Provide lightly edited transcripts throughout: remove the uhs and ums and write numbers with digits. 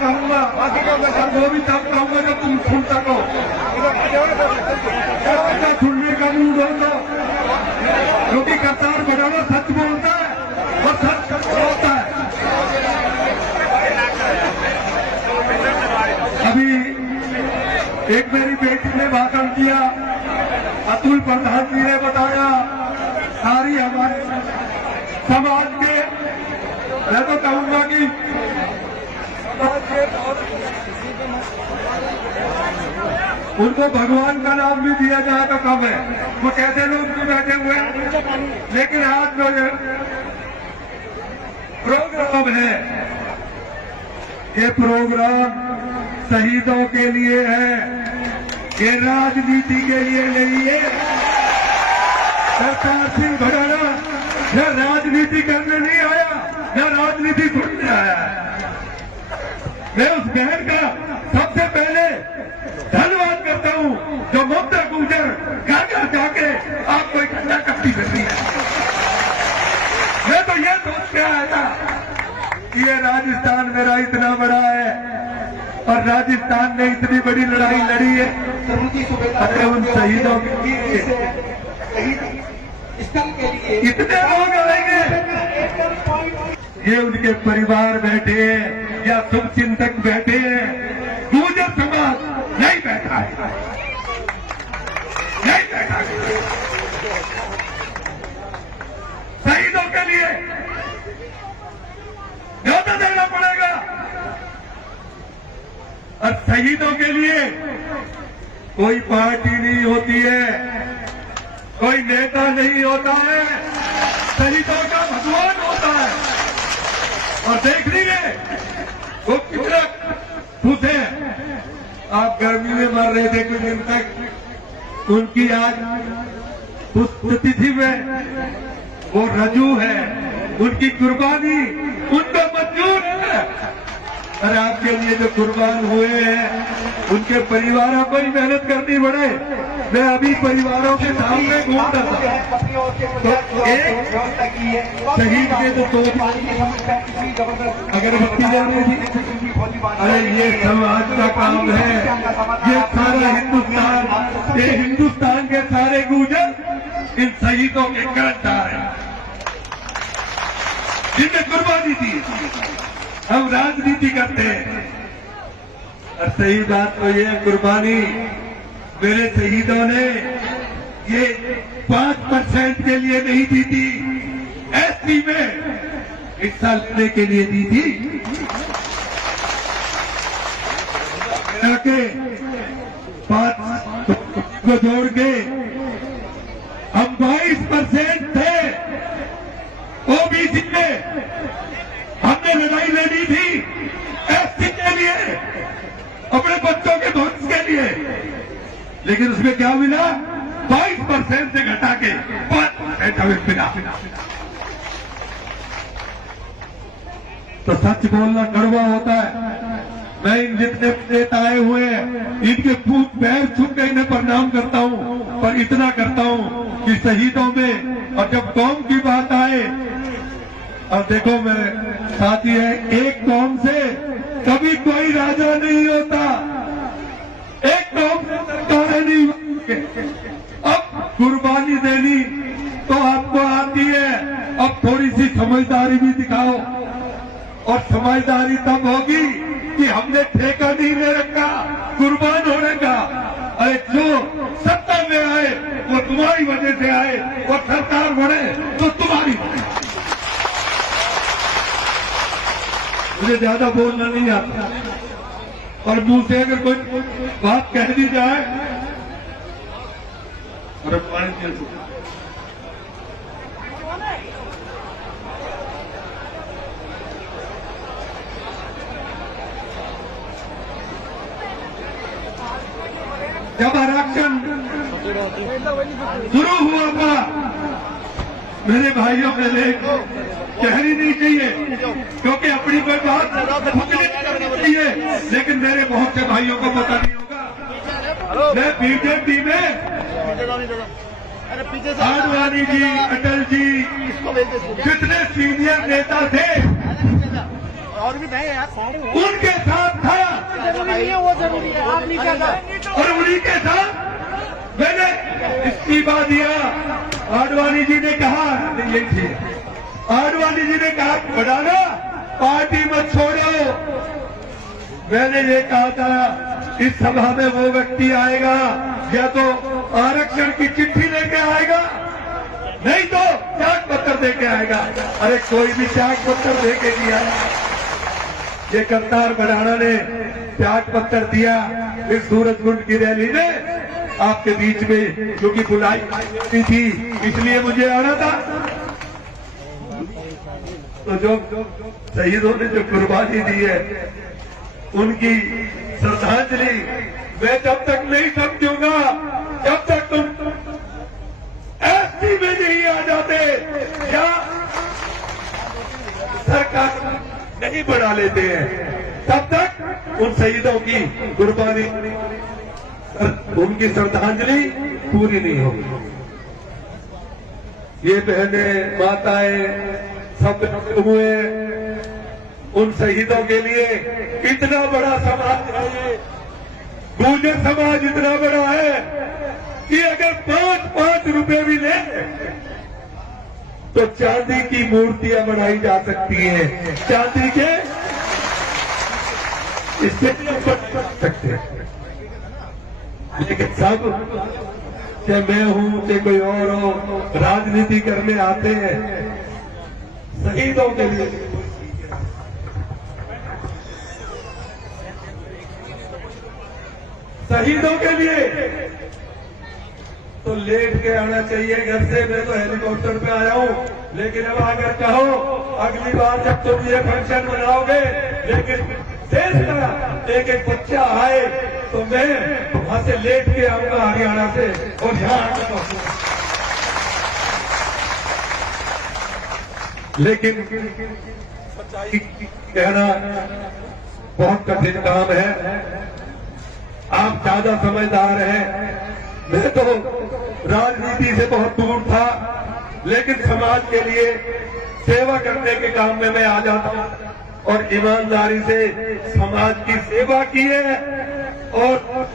कहूँगा और वो भी तब कहूँगा जब तुम सुन सको। ऐसा सुनने का मूड हो तो, क्योंकि करतार बढ़ावा सच बोलता है और सच बोलता है। अभी एक मेरी बेटी ने भाषण किया, अतुल प्रधान जी ने बताया सारी हमारे समाज के, मैं तो कहूंगा कि उनको भगवान का नाम भी दिया जाए तो कम है, वो कैसे लोग भी बैठे हुए हैं। लेकिन आज जो ये प्रोग्राम है, ये प्रोग्राम शहीदों के लिए है, ये राजनीति के लिए नहीं है। सरकार सिंह भड़ाना यह राजनीति करने नहीं आया, यह राजनीति सुनने आया है। मैं उस बहन का सबसे पहले धन्यवाद करता हूं जो मुद्दा गुजर घर घर जाके आपको इकट्ठा करती रहती है। मैं तो ये सोच के आया था कि ये राजस्थान मेरा इतना बड़ा है और राजस्थान ने इतनी बड़ी लड़ाई लड़ी है, अरे उन शहीदों के इतने लोग आएंगे, ये उनके परिवार बैठे हैं या शुभ चिंतक बैठे हैं, गुर्जर समाज नहीं बैठा है, नहीं बैठा है। शहीदों के लिए न्योता देना पड़ेगा और शहीदों के लिए कोई पार्टी नहीं होती है, कोई नेता नहीं होता है, शहीदों का भगवान होता है। और देख लीजिए वो कितना खुश है। आप गर्मी में मर रहे थे कुछ दिन तक, उनकी आज पुष्पतिथि में वो रजू है, उनकी कुर्बानी उनको मंजूर है। और आपके लिए जो कुर्बान हुए हैं उनके परिवारों को ही मेहनत करनी पड़े। मैं अभी परिवारों के सामने घूम रहा था तो एक शहीद के तो अगरबत्ती जाने थी। अरे ये समाज का काम है, ये सारा हिंदुस्तान, ये हिंदुस्तान के सारे गुर्जर इन शहीदों के कर्जदार हैं जिनने कुर्बानी दी। हम राजनीति करते हैं और सही बात तो ये कुर्बानी मेरे शहीदों ने ये 5% के लिए नहीं दी थी, एसपी में हिस्सा लेने के लिए दी थी। के 5 को जोड़ के हम 22% थे ओबीसी में, हमने लड़ाई लड़ी थी एसटी के लिए, अपने बच्चों के भविष्य के लिए। लेकिन उसमें क्या मिला? 22% से घटा के 5% हमें मिला। तो सच बोलना कड़वा होता है। मैं इन जितने नेता आए हुए हैं इनके पैर छू के इन्हें प्रणाम करता हूं, पर इतना करता हूं कि शहीदों में और जब कौम की बात आए, और देखो मैं साथी है, एक कौम से कभी कोई राजा नहीं होता, एक कौम से सरकारें नहीं होती। अब कुर्बानी देनी तो आपको आती है, अब थोड़ी सी समझदारी भी दिखाओ। और समझदारी तब होगी कि हमने ठेका नहीं ले रखा कुर्बान होने का। अरे जो सत्ता में आए वो तुम्हारी वजह से आए, और सरकार बढ़े तो तुम्हारी बढ़े। मुझे ज्यादा बोलना नहीं आता, और मुंह से अगर कोई बात कह दी जाए, और पानी जब आरक्षण शुरू हुआ था, मेरे भाइयों के लिए कहनी नहीं चाहिए क्योंकि अपनी कोई बात नहीं है, लेकिन मेरे बहुत से भाइयों को पता नहीं होगा। मैं बीजेपी में आडवाणी जी, अटल जी, जितने सीनियर नेता थे, और भी नहीं यार, उनके साथ था जरूरी है, वो जरूरी है, आप नहीं क्या और उन्हीं के साथ मैंने इस्तीफा दिया। आडवाणी जी ने कहा, यही थी, आडवाणी जी ने कहा बढ़ाना पार्टी मत छोड़ो। मैंने ये कहा था इस सभा में वो व्यक्ति आएगा या तो आरक्षण की चिट्ठी लेके आएगा, नहीं तो त्याग पत्र देके आएगा। अरे कोई भी त्याग पत्र देके नहीं आया। ये करतार बढ़ाना ने त्याग पत्र दिया इस सूरजकुंड की रैली में आपके बीच में, क्योंकि बुलाई थी इसलिए मुझे आना था। तो जो शहीदों ने जो कुर्बानी दी है उनकी श्रद्धांजलि मैं जब तक नहीं समझूंगा जब तक तुम एसटी में नहीं आ जाते या सरकार नहीं बढ़ा लेते हैं तब तक उन शहीदों की कुर्बानी, उनकी श्रद्धांजलि पूरी नहीं होगी। ये बहनें माताएं सब हुए उन शहीदों के लिए। इतना बड़ा समाज है ये, गुर्जर समाज इतना बड़ा है कि अगर 5-5 रुपए भी ले तो चांदी की मूर्तियां बनाई जा सकती हैं। चांदी के इससे बन सकते हैं, लेकिन सब चाहे मैं हूं चाहे कोई और हो राजनीति करने आते हैं शहीदों के लिए। शहीदों के लिए तो लेट के आना चाहिए घर से। मैं तो हेलीकॉप्टर पे आया हूँ, लेकिन अब अगर कहो अगली बार जब तुम ये फंक्शन मनाओगे लेकिन देश का एक बच्चा आए तो मैं वहां से लेट के आऊंगा हरियाणा से और यहाँ आकर पहुंचूंगा। लेकिन सच्चाई कहना बहुत कठिन काम है। आप ज्यादा समझदार हैं, मैं तो राजनीति से बहुत दूर था, लेकिन समाज के लिए सेवा करने के काम में मैं आ जाता हूं और ईमानदारी से समाज की सेवा की है और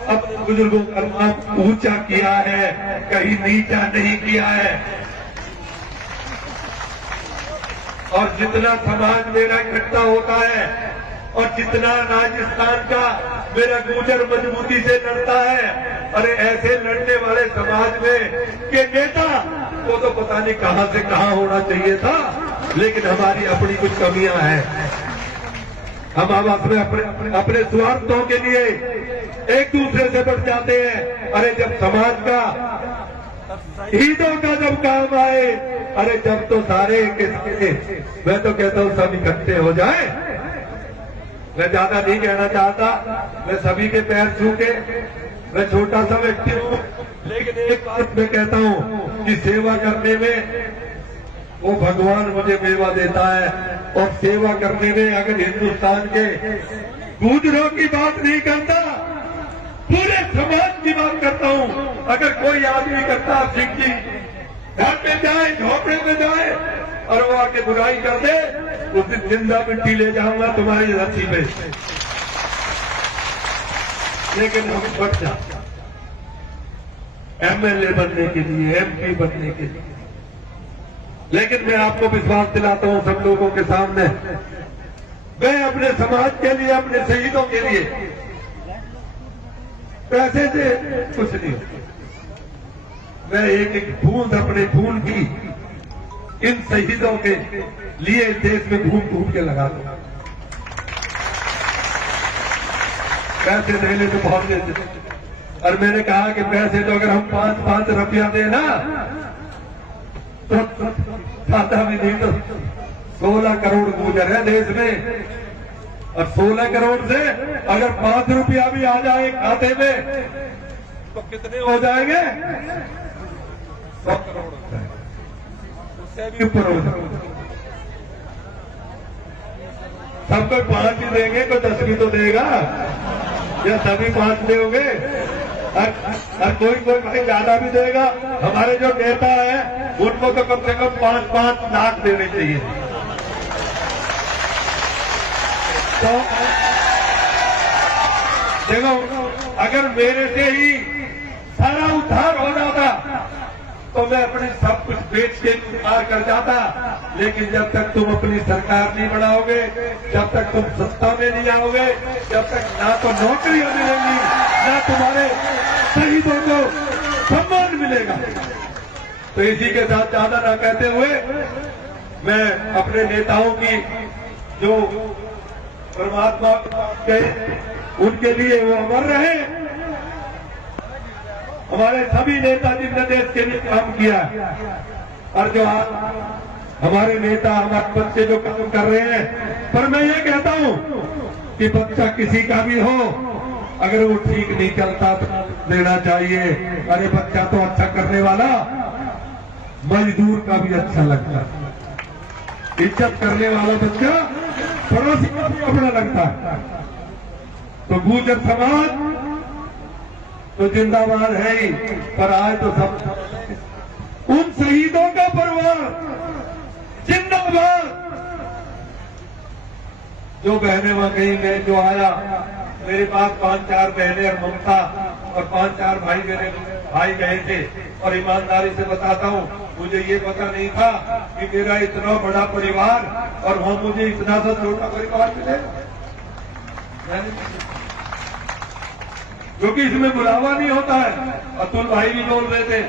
अपने बुजुर्गों का नाम ऊंचा किया है, कहीं नीचा नहीं किया है। और जितना समाज मेरा इकट्ठा होता है और जितना राजस्थान का मेरा गुर्जर मजबूती से लड़ता है, अरे ऐसे लड़ने वाले समाज में के नेता को तो पता नहीं कहां से कहां होना चाहिए था, लेकिन हमारी अपनी कुछ कमियां हैं। हम आपस में अपने स्वार्थों के लिए एक दूसरे से बढ़ जाते हैं। अरे जब समाज का शहीदों का जब काम आए, अरे जब तो सारे मैं तो कहता हूं सब इकट्ठे हो जाए। मैं ज्यादा नहीं कहना चाहता, मैं सभी के पैर छू के, मैं छोटा सा व्यक्ति हूं, लेकिन एक बात मैं कहता हूं कि सेवा करने में वो भगवान मुझे मेवा देता है। और सेवा करने में अगर हिंदुस्तान के गुर्जरों की बात नहीं करता, पूरे समाज की बात करता हूं। अगर कोई आदमी करता सिंह जी घर पे जाए, झोपड़े में जाए और वो आके बुराई कर दे, उस दिन जिंदा मिट्टी ले जाऊंगा तुम्हारी रस्सी पे। लेकिन हम बढ़ जाते एमएलए बनने के लिए, एमपी बनने के लिए। लेकिन मैं आपको विश्वास दिलाता हूं सब लोगों के सामने, मैं अपने समाज के लिए, अपने शहीदों के लिए पैसे से कुछ नहीं, मैं एक एक बूंद अपने खून की इन शहीदों के लिए देश में घूम घूम के लगा दूंगा। पैसे देने तो बहुत देते, और मैंने कहा कि पैसे तो अगर हम 5-5 रुपया देना तो ज्यादा भी नहीं, तो 16 करोड़ गुर्जर है देश में, और 16 करोड़ से अगर 5 रुपया भी आ जाए खाते में तो कितने हो जाएंगे? 100 करोड़ होता है, उससे भी ऊपर हो जाएगा। सब कोई 5 ही देंगे, कोई 10 भी तो देगा, या सभी 5 दोगे? और कोई भाई ज्यादा भी देगा। हमारे जो नेता है उनको तो कम से कम 5-5 लाख देने चाहिए। तो देखो, अगर मेरे से ही सारा उद्धार हो जाता तो मैं अपने सब कुछ बेच के उद्धार कर जाता। लेकिन जब तक तुम अपनी सरकार नहीं बनाओगे, जब तक तुम सत्ता में नहीं आओगे, जब तक ना तो नौकरियां मिलेंगी, ना तुम्हारे शहीदों को सम्मान मिलेगा। तो इसी के साथ ज्यादा ना कहते हुए मैं अपने नेताओं की जो परमात्मा के उनके लिए वो अमर रहे। हमारे सभी नेता जिनने देश के लिए काम किया और जो हमारे नेता हमारे बच्चे जो काम कर रहे हैं, पर मैं ये कहता हूं कि बच्चा किसी का भी हो, अगर वो ठीक नहीं चलता तो देना चाहिए। अरे बच्चा तो अच्छा करने वाला मजदूर का भी अच्छा लगता है, इज्जत करने वाला बच्चा पड़ोसी का भी अपना लगता है। तो गुर्जर समाज तो जिंदाबाद है ही, पर आज तो सब उन शहीदों का परिवार जिंदाबाद। जो बहनें वहां गई, मैं जो आया, मेरे पास 5-4 बहनें और ममता और 5-4 भाई मेरे भाई गए थे। और ईमानदारी से बताता हूं, मुझे ये पता नहीं था कि मेरा इतना बड़ा परिवार और वहां मुझे इतना सा छोटा परिवार मिलेगा, क्योंकि इसमें बुलावा नहीं होता है। अतुल भाई भी बोल रहे थे,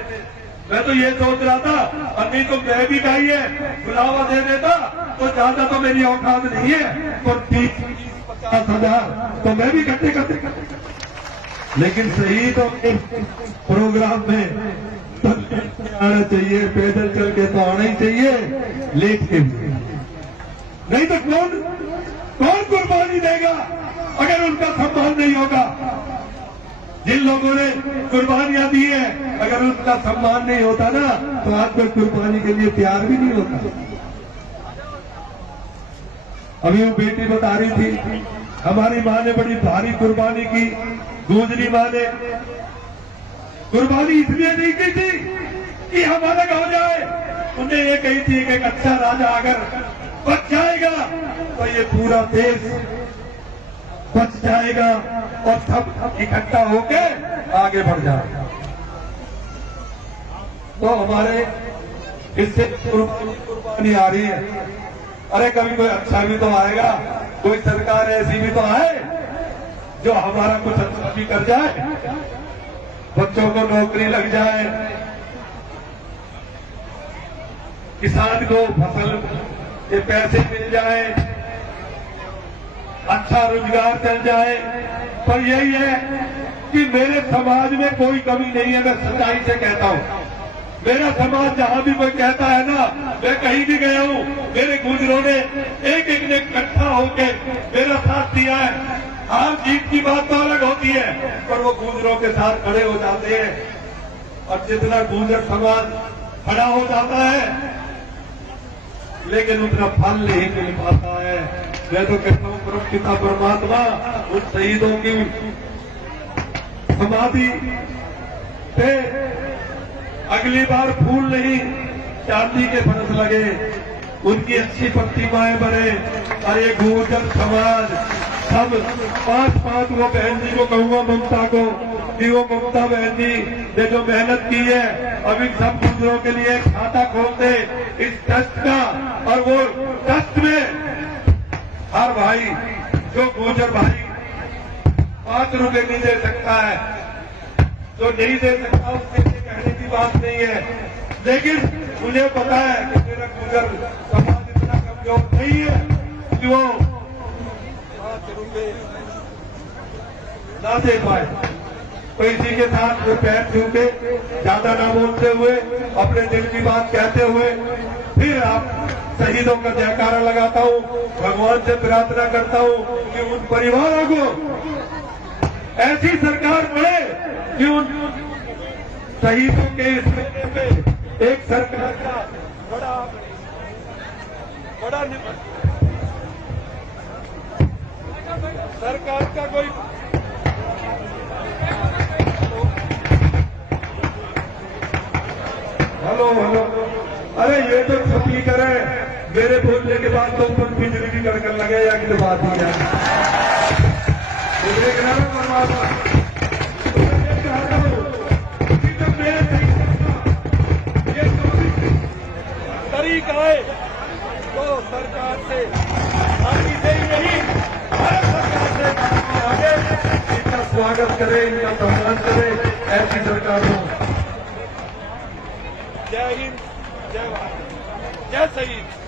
मैं तो ये सोच रहा था अभी तो मैं भी चाहिए बुलावा दे देता तो ज्यादा तो मेरी औकात नहीं है, तो 30-50 हजार तो मैं भी इकट्ठे करते। लेकिन शहीदों के प्रोग्राम में तो आना चाहिए, पैदल चल के तो आना ही चाहिए, लेट के नहीं तो कौन कुर्बानी देगा अगर उनका सम्मान नहीं होगा। जिन लोगों ने कुर्बानियां दी है, अगर उनका सम्मान नहीं होता ना तो आज कोई कुर्बानी के लिए तैयार भी नहीं होता। अभी वो बेटी बता रही थी, हमारी माँ ने बड़ी भारी कुर्बानी की। दूसरी माँ ने कुर्बानी इसलिए नहीं की थी कि हम अलग हो जाए, उन्हें ये कही थी कि एक अच्छा राजा अगर बच जाएगा तो ये पूरा देश बच जाएगा और सब इकट्ठा होके आगे बढ़ जाएगा। तो हमारे इससे कुर्बानी आ रही है। अरे कभी कोई अच्छा भी तो आएगा, कोई सरकार ऐसी भी तो आए जो हमारा कुछ अच्छा भी कर जाए, बच्चों को नौकरी लग जाए, किसान को फसल के पैसे मिल जाए, अच्छा रोजगार चल जाए। पर यही है कि मेरे समाज में कोई कमी नहीं है, मैं सच्चाई से कहता हूं। मेरा समाज जहां भी कोई कहता है ना, मैं कहीं भी गया हूं, मेरे गुजरों ने एक ने इकट्ठा होकर मेरा साथ दिया है। हार जीत की बात तो अलग होती है, पर वो गुजरों के साथ खड़े हो जाते हैं। और जितना गुजर समाज खड़ा हो जाता है, लेकिन उतना फल नहीं मिल पाता है। मैं तो कहता हूं परम पिता परमात्मा उन शहीदों की समाधि पे अगली बार फूल नहीं चांदी के फरस लगे, उनकी अच्छी प्रतिमाएं बने। और ये गुर्जर समाज सब 5 वो बहन जी को कहूंगा, ममता को कि वो ममता बहन जी ने जो मेहनत की है, अभी सब गुजरों के लिए खाता खोलते इस ट्रस्ट का, और वो ट्रस्ट में हर भाई जो गुर्जर भाई 5 रुपए नहीं दे सकता है, जो नहीं दे सकता उसके लिए कहने की बात नहीं है। लेकिन मुझे पता है कि मेरा गुर्जर समाज इतना कमजोर नहीं है कि वो 5 रुपए ना दे पाए। तो इसी के साथ वो पैर छू के ज्यादा ना बोलते हुए, अपने दिल की बात कहते हुए, फिर आप शहीदों का जयकारा लगाता हूं। भगवान से प्रार्थना करता हूं कि उन परिवारों को ऐसी सरकार मिले कि उन शहीदों के इस मेले पे एक सरकार का बड़ा सरकार का कोई हेलो, अरे ये तो स्पीकर है, मेरे बोलने के बाद तो ऊपर बिजली भी कड़कन लगे या कि तो बात ही है। देख रहा हूं परमात्मा, तो मैं ये चाहता हूं कि जब मेरे ये तरीका है तो सरकार से बाकी से ही नहीं, भारत सरकार से आगे इनका स्वागत करें, इनका सम्मान करें, ऐसी सरकार हो। जय हिंद, जय भारत, जय शहीद।